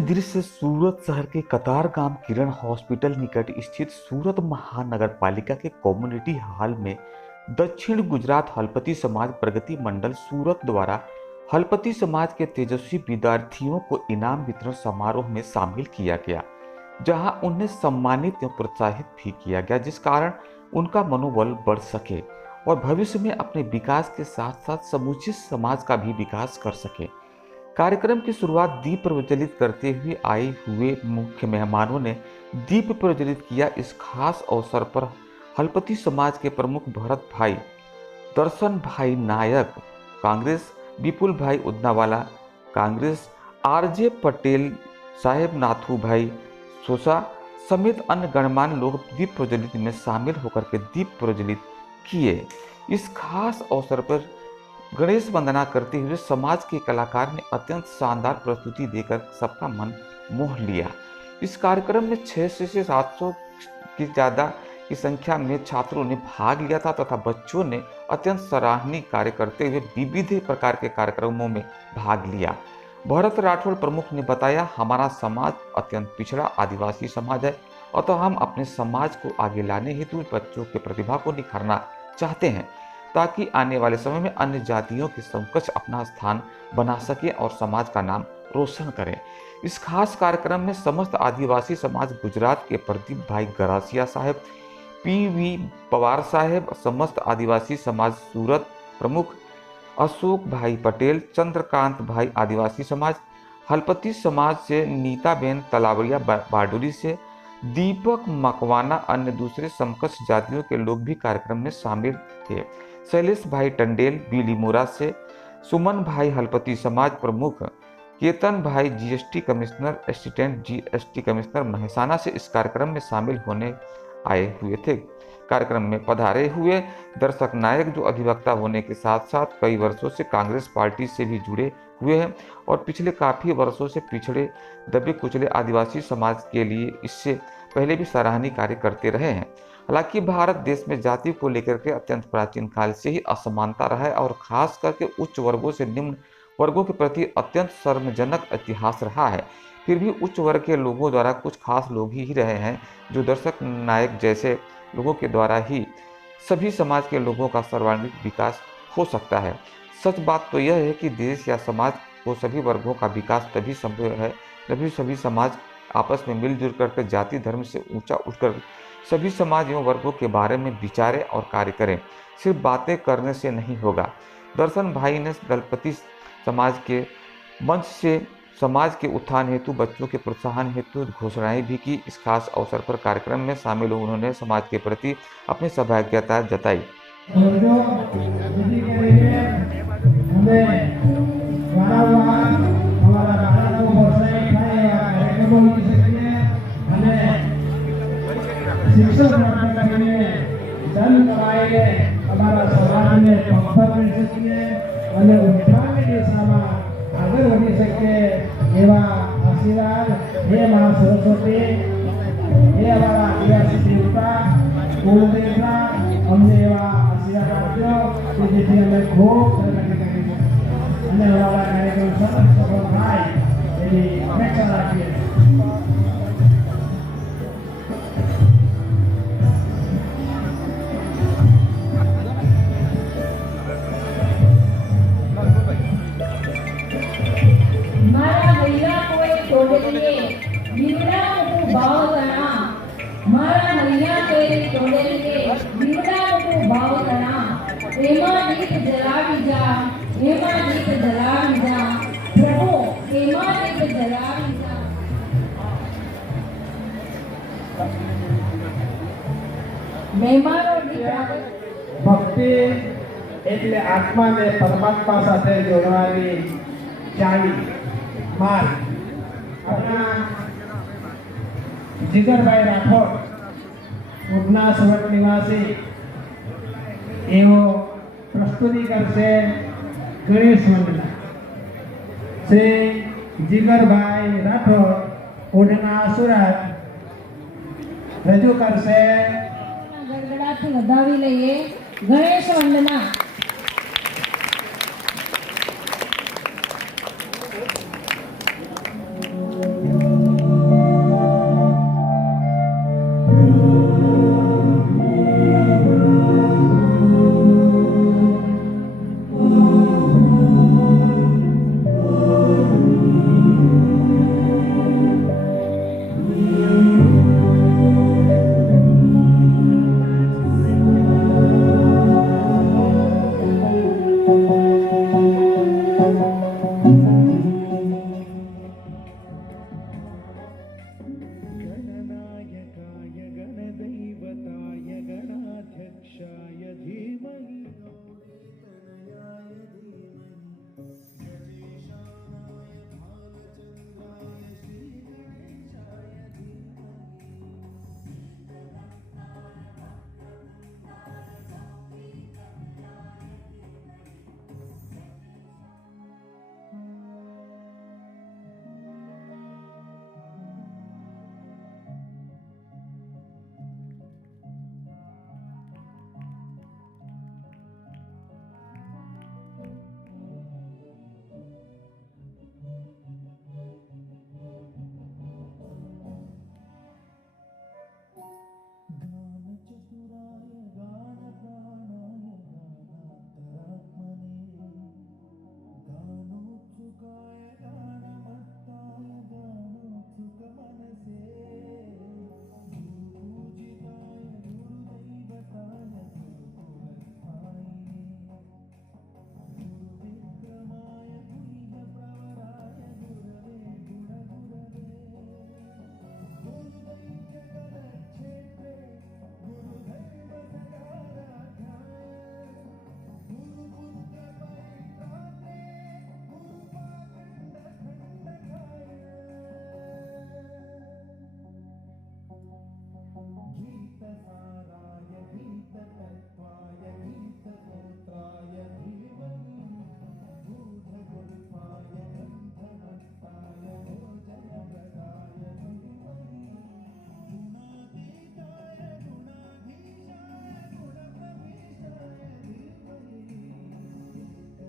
दृश्य सूरत शहर के कतारगाम किरण हॉस्पिटल निकट स्थित सूरत महानगर पालिका के कम्युनिटी हॉल में दक्षिण गुजरात हलपति समाज प्रगति मंडल सूरत द्वारा हलपति समाज के तेजस्वी विद्यार्थियों को इनाम वितरण समारोह में शामिल किया गया, जहां उन्हें सम्मानित एवं प्रोत्साहित भी किया गया, जिस कारण उनका मनोबल बढ़ सके और भविष्य में अपने विकास के साथ साथ समूचे समाज का भी विकास कर सके। कार्यक्रम की शुरुआत दीप प्रज्वलित करते हुए आए हुए मुख्य मेहमानों ने दीप प्रज्वलित किया। इस खास अवसर पर हलपति समाज के प्रमुख भरत भाई, दर्शन भाई नायक कांग्रेस, विपुल भाई उदनावाला कांग्रेस, आरजे पटेल साहेब, नाथू भाई सोसा समेत अन्य गणमान्य लोग दीप प्रज्वलित में शामिल होकर के दीप प्रज्वलित किए। इस खास अवसर पर गणेश वंदना करते हुए समाज के कलाकार ने अत्यंत शानदार प्रस्तुति देकर सबका मन मोह लिया। इस कार्यक्रम में 600 से 700 की ज़्यादा की संख्या में छात्रों ने भाग लिया था तथा बच्चों ने अत्यंत सराहनीय कार्य करते हुए विविध प्रकार के कार्यक्रमों में भाग लिया। भरत राठौड़ प्रमुख ने बताया, हमारा समाज अत्यंत पिछड़ा आदिवासी समाज है, अतः हम अपने समाज को आगे लाने हेतु बच्चों के प्रतिभा को निखारना चाहते हैं ताकि आने वाले समय में अन्य जातियों के समकक्ष अपना स्थान बना सके और समाज का नाम रोशन करें। इस खास कार्यक्रम में समस्त आदिवासी समाज गुजरात के प्रदीप भाई गरासिया साहेब, पीवी पवार साहेब, समस्त आदिवासी समाज सूरत प्रमुख अशोक भाई पटेल, चंद्रकांत भाई आदिवासी समाज, हलपति समाज से नीताबेन तलावरिया बारडोली से, दीपक मकवाना, अन्य दूसरे समकक्ष जातियों के लोग भी कार्यक्रम में शामिल थे। शैलेश भाई टंडेल बीलीमोरा से, सुमन भाई हलपति समाज प्रमुख, केतन भाई GST commissioner, assistant GST commissioner Mehsana से इस कार्यक्रम में शामिल होने आए हुए थे। कार्यक्रम में पधारे हुए दर्शक नायक, जो अधिवक्ता होने के साथ साथ कई वर्षों से कांग्रेस पार्टी से भी जुड़े हुए हैं और पिछले काफ़ी वर्षों से पिछड़े दबे कुचले आदिवासी समाज के लिए इससे पहले भी सराहनीय कार्य करते रहे हैं। हालांकि भारत देश में जाति को लेकर के अत्यंत प्राचीन काल से ही असमानता रहा है और खास करके उच्च वर्गों से निम्न वर्गों के प्रति अत्यंत शर्मजनक इतिहास रहा है। फिर भी उच्च वर्ग के लोगों द्वारा कुछ खास लोग ही रहे हैं, जो दर्शक नायक जैसे लोगों के द्वारा ही सभी समाज के लोगों का सर्वांगीण विकास हो सकता है। सच बात तो यह है कि देश या समाज को सभी वर्गों का विकास तभी संभव है जब सभी समाज आपस में मिलजुल कर जाति धर्म से ऊंचा उठकर सभी समाज एवं वर्गों के बारे में विचारें और कार्य करें। सिर्फ बातें करने से नहीं होगा। दर्शन भाई ने दलपति समाज के मंच से समाज के उत्थान हेतु बच्चों के प्रोत्साहन हेतु घोषणाएं भी की। इस खास अवसर पर कार्यक्रम में शामिल उन्होंने समाज के प्रति अपनी सौभाग्यता जताई। આગળ વધી શકે એવા આશીર્વાદ હે મા સરસ્વતી, હે અમારા આદિવાસી દેવતા કુળદેવતા, અમને એવા આશીર્વાદ આપજો કે જેથી અમે ખૂબ પ્રગતિ કરી શકીએ અને અમારા કાર્યક્રમ સફળ થાય એવી અપેક્ષા રાખીએ। ભક્તિ એટલે આત્માને પરમાત્મા સાથે જોડવાની ચાવી માર્ગ। આપણા જીગરભાઈ રાઠોડ ઉધના સુરત નિવાસી એવો પ્રસ્તુતિ કરશે ગણેશ વંદના। શ્રી જીગરભાઈ રાઠોડ ઉધના સુરત રજૂ કરશે। ગરગડાથી વધાવી લઈએ ગણેશ વંદના। साराय गीततत्त्वाय गीतगोत्राय धीमहि गूढगुल्फाय गन्धमत्ताय भोजनप्रदाय धीमहि गुणातीताय गुणाधीशाय गुणप्रविष्टाय धीमहि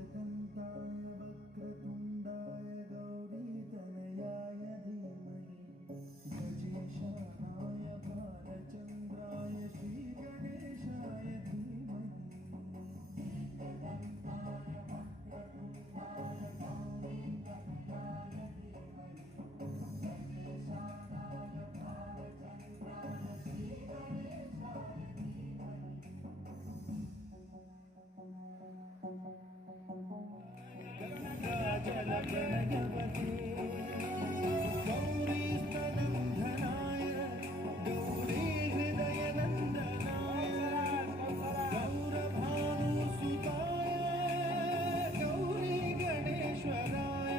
एकदन्ताय वक्रतुण्डाय गौरीतनयाय धीमहि गजेशानाय बालचन्द्राय श्रीगणेशाय धीमहि एकदन्ताय वक्रतुण्डाय गौरीतनयाय धीमहि गजेशानाय बालचन्द्राय श्रीगणेशाय धीमहि जलप्रणयवती गौरीस्तनन्दनाय गौरीहृदयनन्दनाय गौरभानुसुताय गौरीगणेश्वराय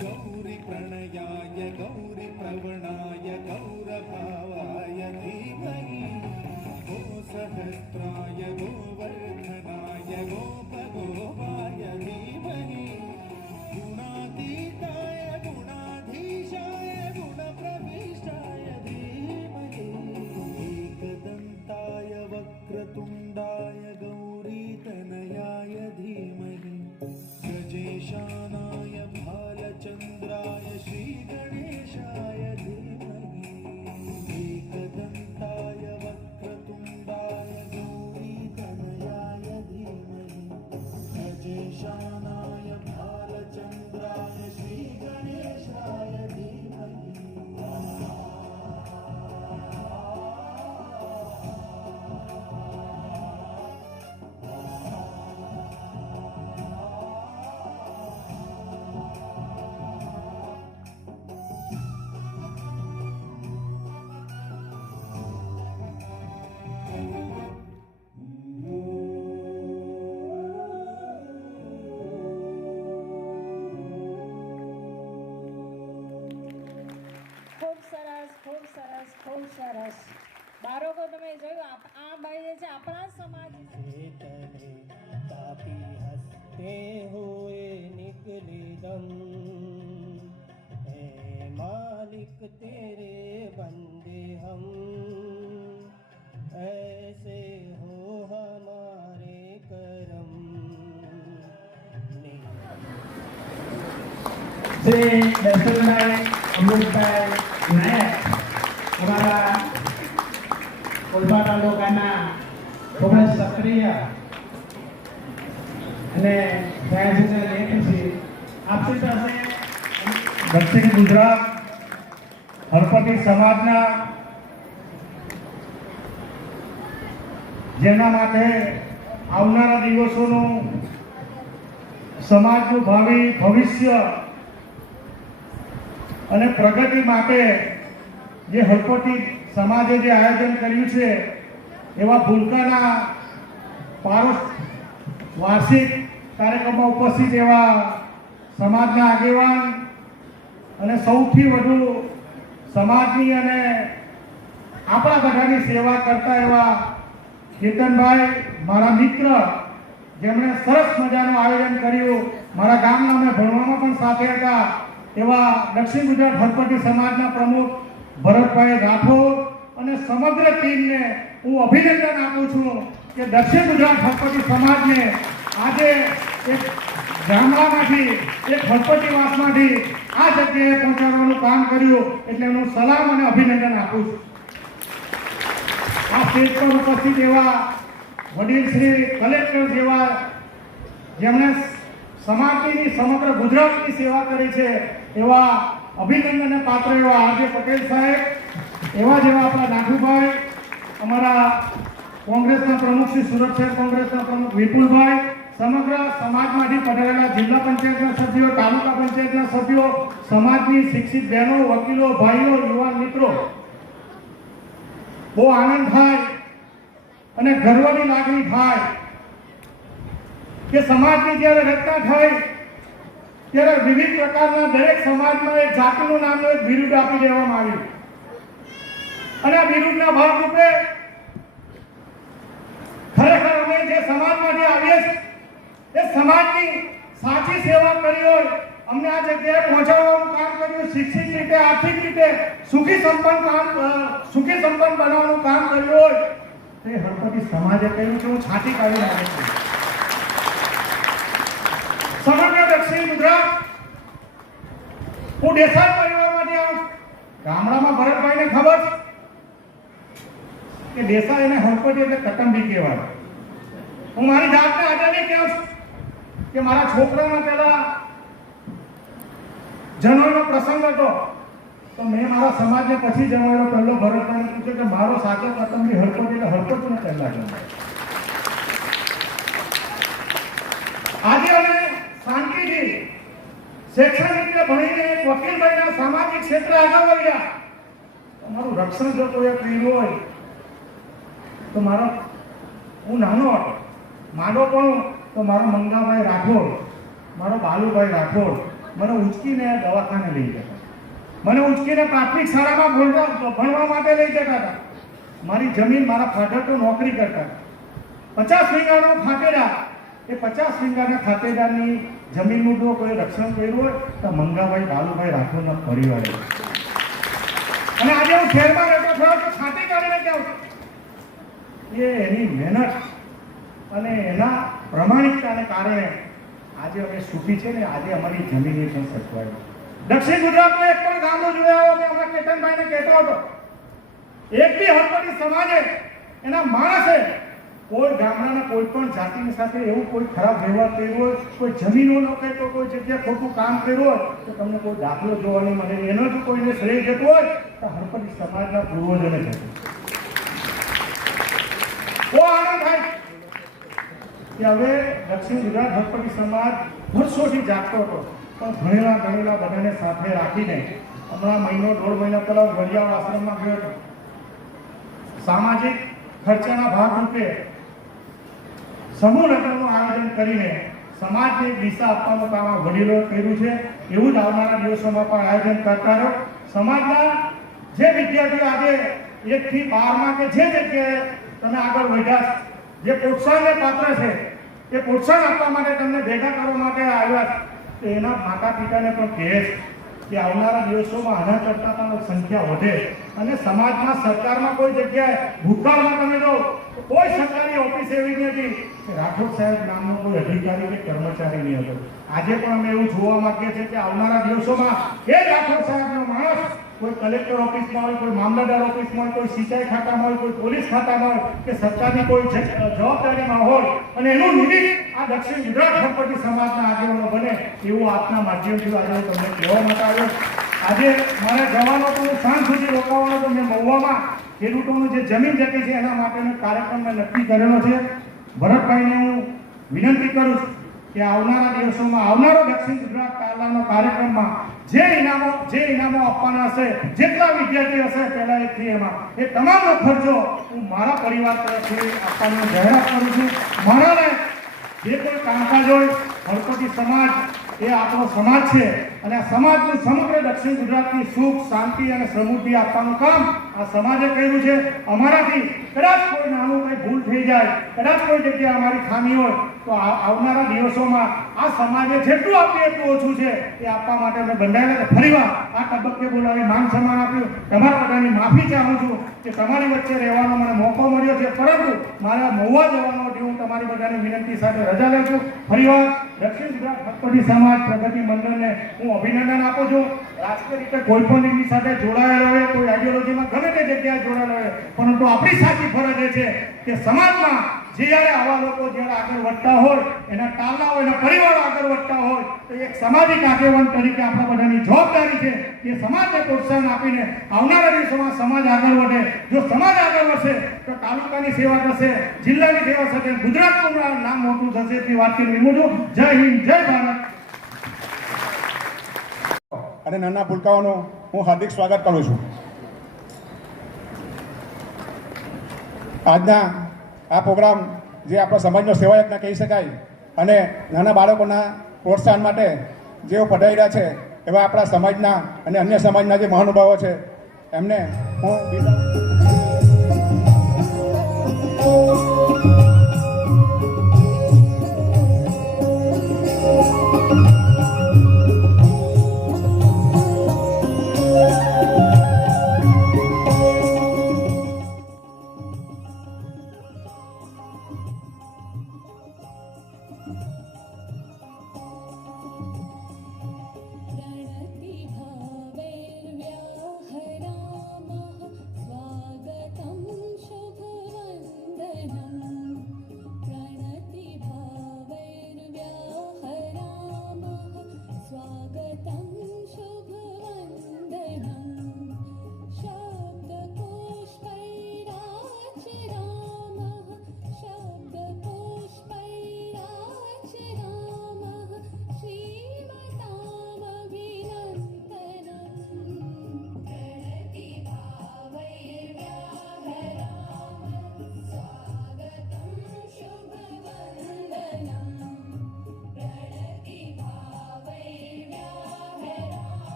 गौरीप्रणयाय गौरीप्रवणाय गौरभावाय धीमहि गोसहस्राय गोवर्धनाय गोपगोपाय धीमहि गुणातीताय गुणाधीशाय गुणप्रविष्टाय धीमहि एकदन्ताय वक्रतुण्डाय गौरीतनयाय धीमहि गजेशानाय भालचन्द्राय श्रीगणेशाय धीमहि एकदन्ताय वक्रतुण्डाय गौरीतनयाय धीमहि गजेशानाय भालचन्द्राय श्रीगणेशाय धीमहि ખૂબ સરસ ખૂબ સરસ બાળકો તમે જોયું આ ભાઈ જે છે આપણા સમાજ चेतने तापी हंसते हुए निकले दम ऐ मालिक तेरे बंदे हम ऐसे हो हमारे करम શ્રી દર્શનભાઈ અમૃતભાઈ નાયક અમારા કોલબા તાલુકાના ખૂબ જ સક્રિય અને પ્રયાસના લેખક આપણી પાસે દક્ષિણ ગુજરાત હળપતિ સમાજના જેના માટે આવનારા દિવસોનું સમાજનું ભાવિ ભવિષ્ય અને પ્રગતિ માટે જે હળપતિ સમાજે જે આયોજન કર્યું છે એવા ભૂલકાના વાર્ષિક કાર્યક્રમમાં ઉપસ્થિત એવા સમાજના આગેવાન અને સૌથી વધુ સમાજની અને આપણા બધાની સેવા કરતા એવા કેતનભાઈ મારા મિત્ર જેમણે સરસ મજાનું આયોજન કર્યું મારા ગામના અમે ભણવામાં પણ સાથે હતા એવા દક્ષિણ ગુજરાત હળપતિ સમાજના પ્રમુખ ભરતભાઈ રાઠોડ અને સમગ્ર ટીમને હું અભિનંદન આપું છું કે દક્ષિણ ગુજરાત હળપતિ સમાજને આજે એક ગામડામાંથી એક હળપતિવાસમાંથી આ જગ્યાએ પહોંચાડવાનું કામ કર્યું એટલે એનું સલામ અને અભિનંદન આપું છું આ સ્ટેજ પર ઉપસ્થિત એવા વડીલ શ્રી કલેક્ટર જેવા જેમણે સમાજની સમગ્ર ગુજરાતની સેવા કરી છે એવા અભિનંદનને પાત્ર એવા આરજે પટેલ સાહેબ એવા જેવા આપણા નાગુભાઈ અમારા કોંગ્રેસના પ્રમુખ શ્રી સુરત શહેર કોંગ્રેસના પ્રમુખ વિપુલભાઈ સમગ્ર સમાજમાંથી પધારેલા જિલ્લા પંચાયતના સભ્યો તાલુકા પંચાયતના સભ્યો સમાજની શિક્ષિત બહેનો વકીલો ભાઈઓ યુવાન મિત્રો બહુ આનંદ થાય અને ગર્વની લાગણી થાય કે સમાજની જ્યારે રચના થઈ ત્યારે વિવિધ પ્રકારના દરેક સમાજમાં એક જાતિનું નામનું એક બિરુદ આપી દેવામાં આવ્યું અને આ બિરુદના ભાગરૂપે ખરેખર અમે જે સમાજમાંથી આવીએ છીએ એ સમાજની સાચી સેવા કરી હોય, અમને આ જગ્યાએ પહોંચાડવાનું કામ કર્યું, શિક્ષિત રીતે આર્થિક રીતે સુખી સંપન્ન બનાવવાનું કામ કર્યું હોય તે હળપતિ સમાજે કહ્યું કે હું છાતી કાઢી નાખું છું. સમગ્ર દક્ષિણ ગુજરાત હું દેસાઈ પરિવારમાંથી આવું. ગામડામાં ભરતભાઈને ખબર કે દેસાઈ અને હળપતિ એટલે કટંબી કહેવાય. હું મારી જાતને આજે નહીં કહું કે મારા છોકરાના પેલા જન્મનો પ્રસંગ હતો તો મેં મારા સમાજને પછી જણાવેલો પહેલો ભરતભાઈને પૂછ્યો કે મારો સાચો કટંબી હળપતિ એટલે હળપતિને પહેલા જણાવ્યો. આજે અમે શાંતિથી શૈક્ષણિક રીતે ભણીને એક વકીલ બન્યા, સામાજિક ક્ષેત્રે આગળ વધ્યા. અમારું રક્ષણ જો કોઈ કર્યું હોય તો હું નાનો હતો, માનો પણ તો મારો મંગાભાઈ રાઠોડ, મારો બાલુભાઈ રાઠોડ મને ઉંચકીને દવાખાને લઈ જતા, મને ઉંચકીને પ્રાથમિક શાળામાં ભણવા માટે લઈ જતા હતા. મારી જમીન મારા ફાધર તો નોકરી કરતા, 50 વીઘાનો ખાતેદાર. એ 50 વીઘાના ખાતેદારની જમીનનું જો કોઈ રક્ષણ કર્યું હોય તો મંગાભાઈ બાલુભાઈ રાઠોડના પરિવારે. અને આજે હું શહેરમાં રહેતો થયો તો છાતી કાઢીને કહું એ એની મહેનત અને એના પ્રમાણિકતાને કારણે આજે અમે સુખી છે ને આજે અમારી જમીન પણ સચવાય. દક્ષિણ ગુજરાતમાં એક પણ ગામનો જોયા હોય, મેં હમણાં કેતનભાઈને કહેતો હતો, એક બી હળપતિ સમાજે એના માણસે કોઈ ગામડાના કોઈ પણ જાતિની સાથે એવું કોઈ ખરાબ વ્યવહાર કર્યો હોય, કોઈ જમીનો ન કહેતો, કોઈ જગ્યાએ ખોટું કામ કર્યું હોય તો તમને કોઈ દાખલો જોવા નહીં મળે. એનો જો કોઈને શ્રેય જતો હોય તો હળપતિ સમાજના પૂર્વજોને જતો. બહુ આનંદ થાય કે હવે દક્ષિણ ગુજરાત હળપતિ સમાજ વર્ષોથી જાગતો હતો, પણ ભણેલા ગણેલા બધાને સાથે રાખીને હમણાં મહિનો 1.5 મહિના પહેલા વડિયાળ આશ્રમમાં ગયો હતો. સામાજિક ખર્ચાના ભાગરૂપે સમૂહ લગ્નનું આયોજન કરીને સમાજને દિશા આપવાનું કામ આ વડીલોએ કર્યું છે. એવું જ આવનારા દિવસોમાં પણ આયોજન કરતા રહો. સમાજના જે વિદ્યાર્થીઓ આજે 1 થી 12માં કે જે જગ્યાએ તમે આગળ વધ્યા, જે પ્રોત્સાહનને પાત્ર છે, એ પ્રોત્સાહન આપવા માટે તમને ભેગા કરવા માટે આવ્યા તો એના માતા પિતાને પણ કહે કે આવનારા દિવસોમાં આના કરતાં પણ સંખ્યા વધે અને સમાજમાં સરકારમાં કોઈ જગ્યાએ ભૂતકાળમાં તમે જો કોઈ સરકારી ઓફિસ એવી નથી કે રાઠોડ સાહેબ નામનો કોઈ અધિકારી કે કર્મચારી નહીં હતો. આજે પણ અમે એવું જોવા માંગીએ છીએ કે આવનારા દિવસોમાં એ રાઠોડ સાહેબનો માણસ કોઈ કલેક્ટર ઓફિસમાં હોય, કોઈ મામલતદાર ઓફિસમાં હોય, કોઈ સિંચાઈ ખાતામાં હોય, કોઈ પોલીસ ખાતામાં હોય કે સરકારની કોઈ જવાબદારીમાં હોય અને એનું નિમિત્ત આ દક્ષિણ ગુજરાત હળપતિ સમાજના આગેવાનો બને એવું આપના માધ્યમથી આજે હું તમને કહેવા માટે આવ્યો. આજે મારા જવાનો તો સાંજ સુધી રોકાવાનો તો મેં મહુવામાં ખેડૂતોનું જે જમીન જતી છે એના માટેનો કાર્યક્રમ મેં નક્કી કરેલો છે. ભરતભાઈને હું વિનંતી કરું છું કે આવનારા દિવસોમાં આવનારો દક્ષિણ ગુજરાત તાલાનો કાર્યક્રમમાં જે ઇનામો આપવાના હશે, જેટલા વિદ્યાર્થી હશે પહેલા 1 થી એમાં એ તમામનો ખર્ચો હું મારા પરિવાર તરફથી આપવાની જાહેરાત કરું છું. મારાને જે કોઈ કામકાજ હોય, હળપતિ સમાજ એ આપણો સમાજ છે અને આ સમાજનું સમગ્ર દક્ષિણ ગુજરાતની સુખ શાંતિ અને સમૃદ્ધિ આપવાનું કામ આ સમાજે કર્યું છે. અમારાથી કદાચ કોઈ નાનું કંઈ ભૂલ થઈ જાય, કદાચ કોઈ જગ્યાએ અમારી ખામી હોય તો આવનારા દિવસોમાં આ સમાજે જેટલું આપીએ એટલું ઓછું છે એ આપવા માટે અમે બંધાયેલા. ફરીવાર આ તબક્કે બોલાવી માન સન્માન આપ્યું. તમારા બધાની માફી ચાહું છું કે તમારી વચ્ચે રહેવાનો મને મોકો મળ્યો છે, પરંતુ મારા મહુવા જવાનો હતી હું તમારી બધાની વિનંતી સાથે રજા લઉં છું. ફરીવાર દક્ષિણ ગુજરાત હળપતિ સમાજ પ્રગતિ મંડળને હું અભિનંદન આપું છું. રાજકીય રીતે કોઈ પણ રીતની સાથે જોડાયેલો હોય, કોઈ આઈડિયોલોજીમાં ગમે તે જગ્યાએ જોડાયેલો હોય, પરંતુ આપણી સાચી ફરજ એ છે કે સમાજમાં જ્યારે આવા લોકો જ્યારે આગળ વધતા હોય, એના તાલના હોય, એના પરિવારો આગળ વધતા હોય તો એક સામાજિક આગેવાન તરીકે આપણા બધાની જવાબદારી છે કે સમાજને પ્રોત્સાહન આપીને આવનારા દિવસોમાં સમાજ આગળ વધે. જો સમાજ આગળ વધશે તો તાલુકાની સેવા થશે, જિલ્લાની સેવા થશે, ગુજરાતનું નામ મોટું થશે. તે વાતથી વિમું છું. જય હિન્દ, જય ભારત. અને નાના ભૂલકાઓનું હું હાર્દિક સ્વાગત કરું છું. આજના આ પ્રોગ્રામ જે આપણા સમાજનો સેવા યજ્ઞ કહી શકાય અને નાના બાળકોના પ્રોત્સાહન માટે જેઓ પધાર્યા છે એવા આપણા સમાજના અને અન્ય સમાજના જે મહાનુભાવો છે એમને હું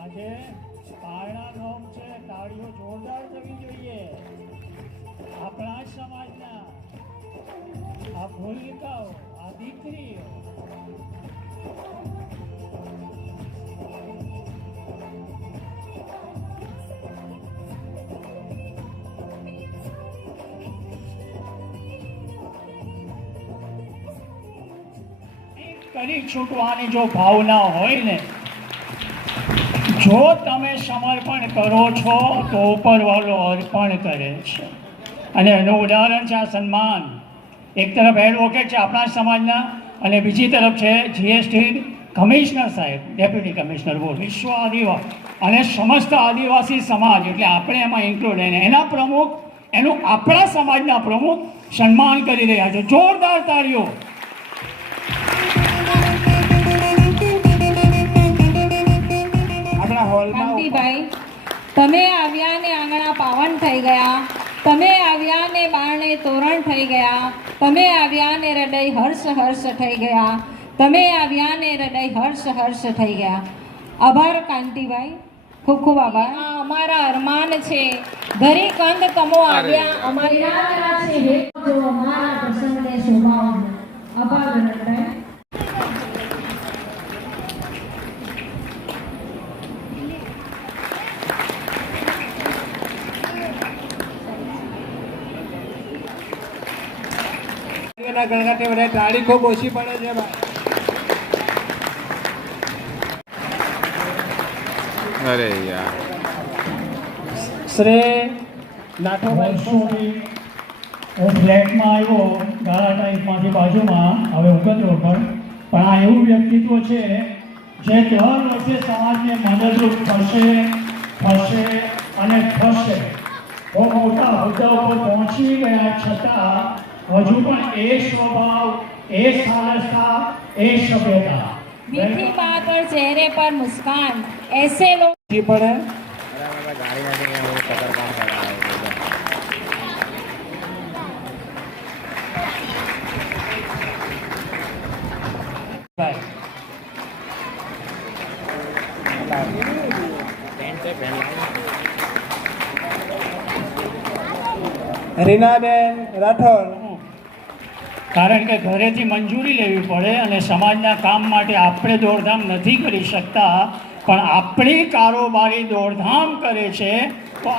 આજે પારણા નોમ છે, તાળીઓ જોરદાર થવી જોઈએ. આપણા જ સમાજના આ ભૂલિકાઓ, આ દીકરીઓ કરી છૂટવાની જો ભાવના હોય ને, જો તમે સમર્પણ કરો છો તો ઉપરવાળો અર્પણ કરે છે. અને એનું ઉદાહરણ છે આ સન્માન. એક તરફ એડવોકેટ છે આપણા સમાજના અને બીજી તરફ છે જીએસટી કમિશનર સાહેબ, ડેપ્યુટી કમિશનર બોર્ડ, વિશ્વ આદિવાસી અને સમસ્ત આદિવાસી સમાજ, એટલે આપણે એમાં ઇન્ક્લુડ એના પ્રમુખ, એનું આપણા સમાજના પ્રમુખ સન્માન કરી રહ્યા છે. જોરદાર તાળીઓ. કાંતિભાઈ, તમે આવ્યા ને આંગણા પાવન થઈ ગયા, તમે આવ્યા ને બારણે તોરણ થઈ ગયા, તમે આવ્યા ને હૃદય હર્ષ હર્ષ થઈ ગયા, તમે આવ્યા ને હૃદય હર્ષ હર્ષ થઈ ગયા. આભાર કાંતિભાઈ, ખૂબ ખૂબ આભાર. આ અમારા અરમાન છે, ઘરી કંદ તમો આવ્યા, અમારી રાત છે હે જો અમારા પ્રસંગને શોભાવજો. આભાર વિનંતી. તાળીઓના ગણગાટે બધા તાળી ખૂબ ઓછી પડે છે ભાઈ. અરે યાર, શ્રી નાઠોભાઈ વર્ષોથી હું ફ્લેટમાં આવ્યો ગાળા ટાઈપમાંથી બાજુમાં, હવે ઉગત રોડ પર, પણ આ એવું વ્યક્તિત્વ છે જે દર વર્ષે સમાજને મદદરૂપ થશે અને થશે. બહુ મોટા હોદ્દા ઉપર પહોંચી ગયા છતાં હજુ પણ એ સ્વભાવ, એ સારસતા, એ સભ્યતા. मीठी बात और चेहरे पर मुस्कान ऐसे लोग ઓછી પડે. ભાઈ. રીનાબેન રાઠોડ. કારણ કે ઘરેથી મંજૂરી લેવી પડે અને સમાજના કામ માટે આપણે દોડધામ નથી કરી શકતા, પણ આપણી કારોબારી દોડધામ કરે છે તો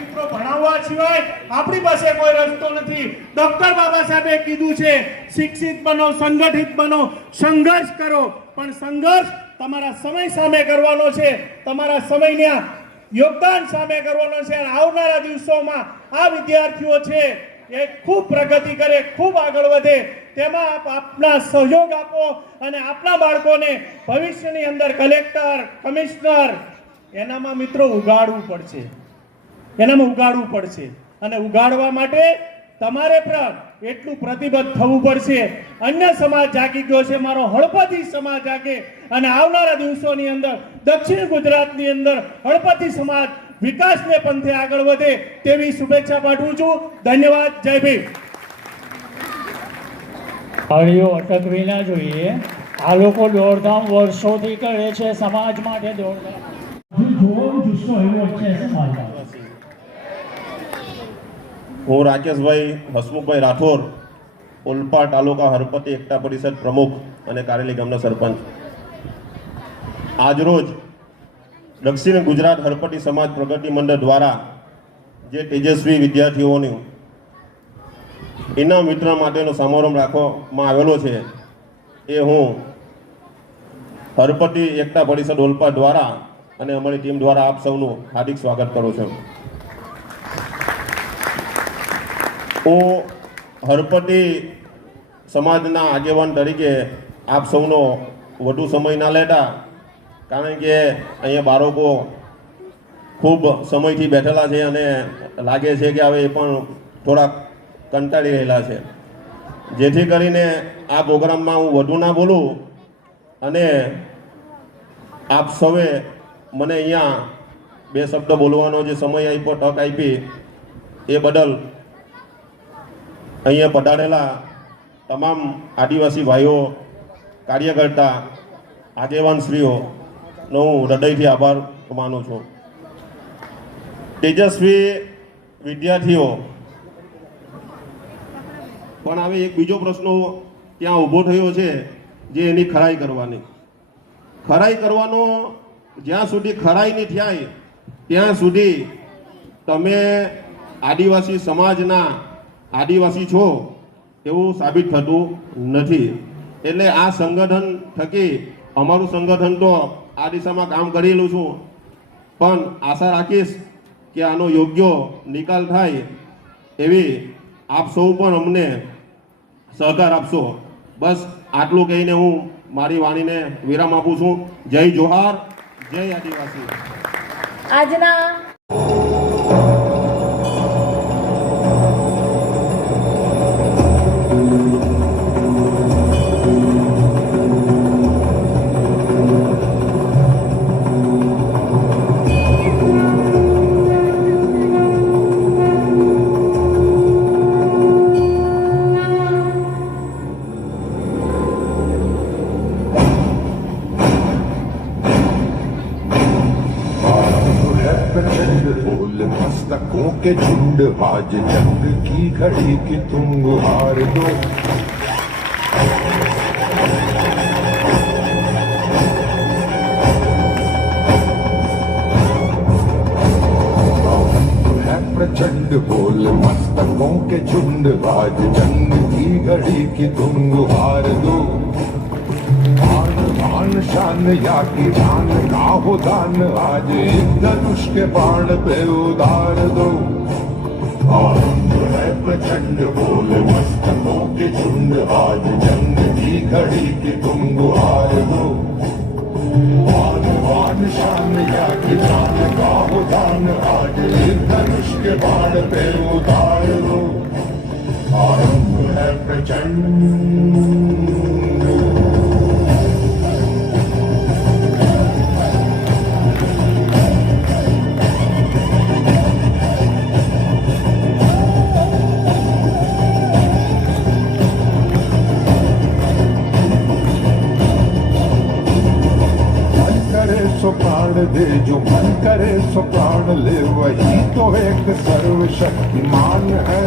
મિત્રો ભણાવવા સિવાય આપણી પાસે કોઈ રસ્તો નથી. ડોક્ટર બાબા સાહેબે કીધું છે શિક્ષિત બનો, સંગઠિત બનો, સંઘર્ષ કરો, પણ સંઘર્ષ તમારા સમય સામે કરવાનો છે, તમારા સમયના યોગદાન સામે કરવાનો છે. અને આવનારા દિવસોમાં આ વિદ્યાર્થીઓ છે એ ખૂબ પ્રગતિ કરે, ખૂબ આગળ વધે, તેમાં આપના સહયોગ આપો અને આપના બાળકોને ભવિષ્યની અંદર કલેક્ટર, કમિશનર એનામાં મિત્રો ઉગાડવું પડશે, એનામાં ઉગાડવું પડશે. અને ઉગાડવા માટે તમારે પણ એટલું પ્રતિબદ્ધ થવું પડશે. અન્ય સમાજ જાગી ગયો છે, મારો હળપતિ સમાજ જાગે અને આવનારા દિવસોની અંદર દક્ષિણ ગુજરાતની અંદર હળપતિ સમાજ વિકાસને પંથે આગળ વધે તેવી શુભેચ્છા પાઠવું છું. ધન્યવાદ. જય ભીમ. હળીઓ અટકવી ના જોઈએ. આ લોકો દોડધામ વર્ષોથી કરે છે, સમાજ માટે દોડધામ. જોર જુસ્સો એવો છે સમાજમાં. હું રાકેશભાઈ હસમુખભાઈ રાઠોડ, ઓલપા તાલુકા હરપતિ એકતા પરિષદ પ્રમુખ અને કારેલી ગામના સરપંચ. આજરોજ દક્ષિણ ગુજરાત હરપતિ સમાજ પ્રગતિ મંડળ દ્વારા જે તેજસ્વી વિદ્યાર્થીઓનું ઇનામ વિતરણ માટેનો સમારંભ રાખવામાં આવેલો છે, એ હું હરપતિ એકતા પરિષદ ઓલપા દ્વારા અને અમારી ટીમ દ્વારા આપ સૌનું હાર્દિક સ્વાગત કરું છું. હું હરપતિ સમાજના આગેવાન તરીકે આપ સૌનો વધુ સમય ના લેતા, કારણ કે અહીંયા બાળકો ખૂબ સમયથી બેઠેલા છે અને લાગે છે કે હવે એ પણ થોડાક કંટાળી રહેલા છે, જેથી કરીને આ પ્રોગ્રામમાં હું વધુ ના બોલું અને આપ સૌએ મને અહીંયા બે શબ્દ બોલવાનો જે સમય આપ્યો, તક આપી, એ બદલ અહીંયા પધારેલા તમામ આદિવાસી ભાઈઓ, કાર્યકર્તા, આગેવાનશ્રીઓનો હું હૃદયથી આભાર માનું છું. તેજસ્વી વિદ્યાર્થીઓ, પણ હવે એક બીજો પ્રશ્ન ત્યાં ઊભો થયો છે, જે એની ખરાઈ કરવાની. ખરાઈ કરવાનો જ્યાં સુધી ખરાઈ નહીં થાય ત્યાં સુધી તમે આદિવાસી સમાજના આદિવાસી છો એવું સાબિત થતું નથી. એટલે આ સંગઠન થકી અમારું સંગઠન તો આ દિશામાં કામ કરેલું છું, પણ આશા રાખીશ કે આનો યોગ્ય નિકાલ થાય એવી આપ સૌ પણ અમને સહકાર આપશો. બસ આટલું કહીને હું મારી વાણીને વિરામ આપું છું. જય જોહાર, જય આદિવાસી. આજના मस्तकों के झुंड आज जंग की घड़ी की तुम हार दो. है प्रचंड बोल मस्तकों के झुंड आज जंग की घड़ी की तुम गुहार दो आन बान शान या की जान का हो दान आज एक धनुष के बाण पे उतार दो आरंभ है प्रचंड बोल मस्तकों के झुंड आज जंग की घड़ी की तुम गुहार दो आन बान शान या की जान का हो दान आज एक धनुष के बाण पे उतार दो आरंभ है प्रचंड सो प्राण दे जो मन करे सो प्राण ले वही तो एक सर्वशक्तिमान है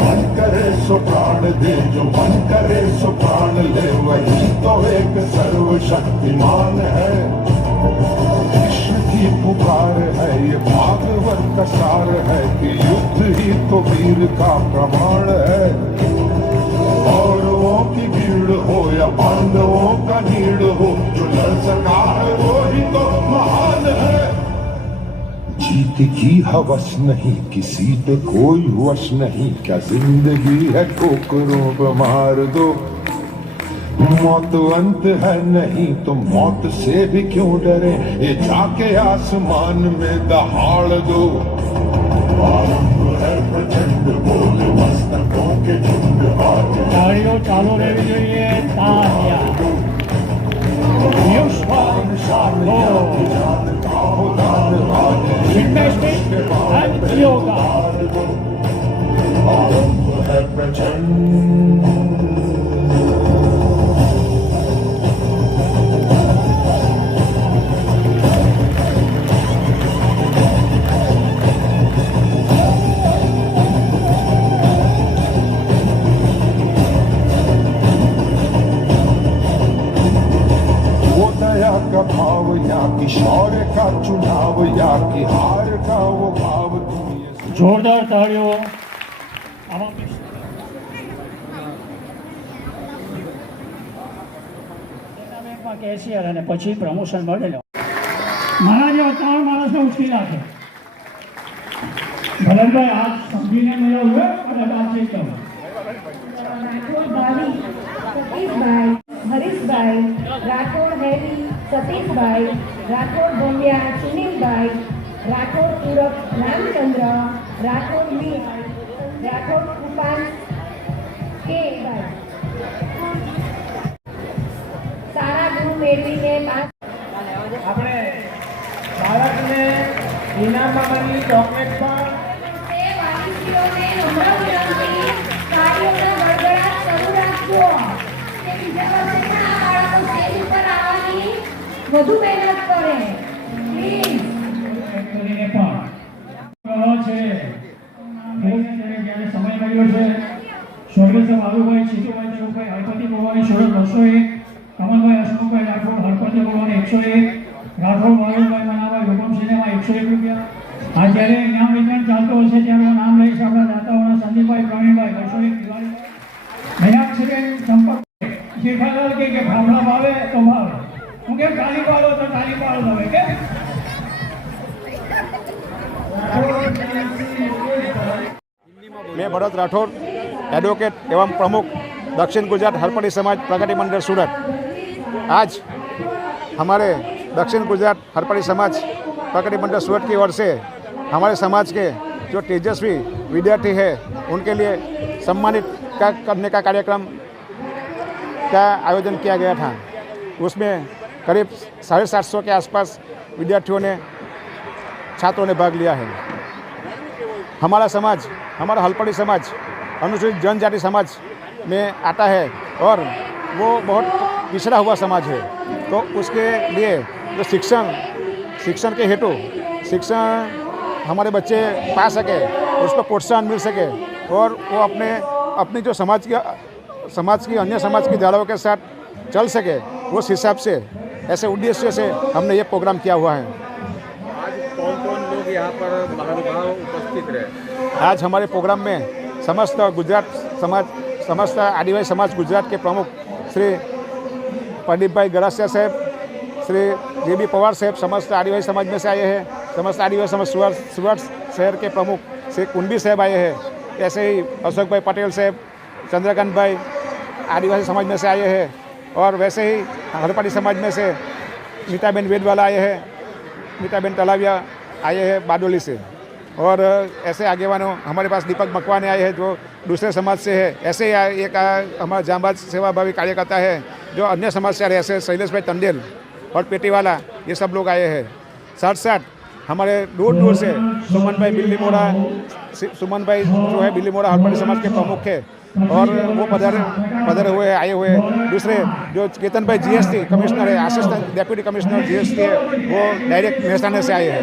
मन करे सो प्राण दे जो मन करे सो प्राण ले वही तो एक सर्वशक्तिमान है कृष्ण की पुकार है ये भागवत का सार है कि युद्ध ही तो वीर का प्रमाण है कौरवों की भीड़ हो या पांडवों का नीड़ हो जो लड़ सका है वो ही तो महान है जीत की हवस नहीं किसी पे कोई वश नहीं क्या जिंदगी है ठोकरों पे मार दो मौत अंत है नहीं तो मौत से भी क्यों डरे ये जाके आसमान में दहाड़ दो आरंभ है प्रचंड बोल मस्तकों के झुंड आज તાળીઓ ચાલુ રહેવી જોઈએ. તાળીયા. Newsfile. Gymnastics and yoga. आरंभ है प्रचंड का भाव या कि शौर्य का चुनाव या कि हार का वो भाव જોરદાર તાળીઓ. આમાં ટુર્નામેન્ટમાં કેશિયર અને પછી પ્રમોશન મળેલો. મારા જેવા 3 માણસને ઉચકી નાખે. ભરતભાઈ હાથ સમજીને મળ્યો હોય અને બાતચીત કરો. સતીશભાઈ, હરીશભાઈ, રાઠોડ હેરી, સતીશભાઈ, રાઠોડ ભોમિયા, સુનિલભાઈ, રાઠોડ પૂરબ રામચંદ્ર, રાઠોડ મીર, રાઠોડ કૃપાલ કે ભાઈ સારા ગુણ મેળવીને આપણે બાળકને ઇનામમાંની ચોકલેટ પણ વાલીઓને નમ્ર વિનંતી કાર્યોના ગડગડાટ શરૂ રાખજો. તે બીજા વર્ષના આ બાળકો સ્ટેજ ઉપર આવવાની વધુ મહેનત કરે. પ્લીઝ. કરીને પણ કહો છે જ્યારે સમય મળ્યો છે સ્વર્ગસ્થ બાબુભાઈ ચીતુભાઈ દેવુભાઈ હરપતિ ભગવાનની સુરત 201, કમલભાઈ હસમુખભાઈ રાઠોડ હરપતિ ભગવાન 101, રાઠોડ મારુભાઈ મનાભાઈ હુકમ સિનેમા 101 રૂપિયા. આ જ્યારે ઇનામ વિતરણ ચાલતું હશે ત્યારે હું નામ લઈશ આપણા દાતાઓના સંદીપભાઈ પ્રવીણભાઈ 201 દિવાળી મયાક્ષબેન સંપર્ક જેઠાલાલ કે ભાવના ભાવે તો ભાવે હું કેમ તાલી પાડો તો તાલી પાડો હવે કે मैं भरत राठौर एडवोकेट एवं प्रमुख दक्षिण गुजरात हरपटी समाज प्रगति मंडल सूरत। आज हमारे दक्षिण गुजरात हरपटी समाज प्रगति मंडल सूरत की ओर से हमारे समाज के जो तेजस्वी विद्यार्थी है उनके लिए सम्मानित करने का कार्यक्रम का आयोजन किया गया था। उसमें करीब 750 के आसपास विद्यार्थियों ने छात्रों ने भाग लिया है। हमारा समाज, हमारा हलपड़ी समाज अनुसूचित जनजाति समाज में आता है और वो बहुत पिछड़ा हुआ समाज है, तो उसके लिए जो शिक्षण के हेतु शिक्षण हमारे बच्चे पा सके, उसको प्रोत्साहन मिल सके और वो अपनी जो समाज की अन्य समाज की धाराओं के साथ चल सके, उस हिसाब से ऐसे उद्देश्य से हमने ये प्रोग्राम किया हुआ है। आज कौन कौन लोग यहाँ पर महानुभाव उपस्थित रहे। आज हमारे प्रोग्राम में समस्त गुजरात समाज, समस्त आदिवासी समाज गुजरात के प्रमुख श्री प्रदीप भाई गरासिया साहब, श्री JB पवार साहब समस्त आदिवासी समाज में से आए हैं। समस्त आदिवासी समाज सूरत शहर के प्रमुख श्री कुंबी साहब आए हैं। ऐसे ही अशोक भाई पटेल साहब, चंद्रकांत भाई आदिवासी समाज में से आए हैं। और वैसे ही हरपाड़ी समाज में से नीताबेन वेदवाला आए हैं, नीताबेन तलाविया आए हैं बारडोली से। और ऐसे आगेवानों हमारे पास दीपक मकवाने आए हैं जो दूसरे समाज से है। ऐसे ही एक हमारा जांबाज सेवाभावी कार्यकर्ता है जो अन्य समाज से आ रहे हैं, ऐसे शैलेश भाई तंडेल और पेटीवाला, ये सब लोग आए हैं। साथ साथ हमारे दूर दूर से सुमन भाई बिल्ली मोड़ा, सुमन भाई जो है बिल्ली मोड़ा हरपाड़ी समाज के प्रमुख है और वो पधरे हुए आए हुए हैं। दूसरे जो केतन भाई GST कमिश्नर है, असिस्टेंट डेप्यूटी कमिश्नर GST है, वो डायरेक्ट मेहसाना से आए हैं।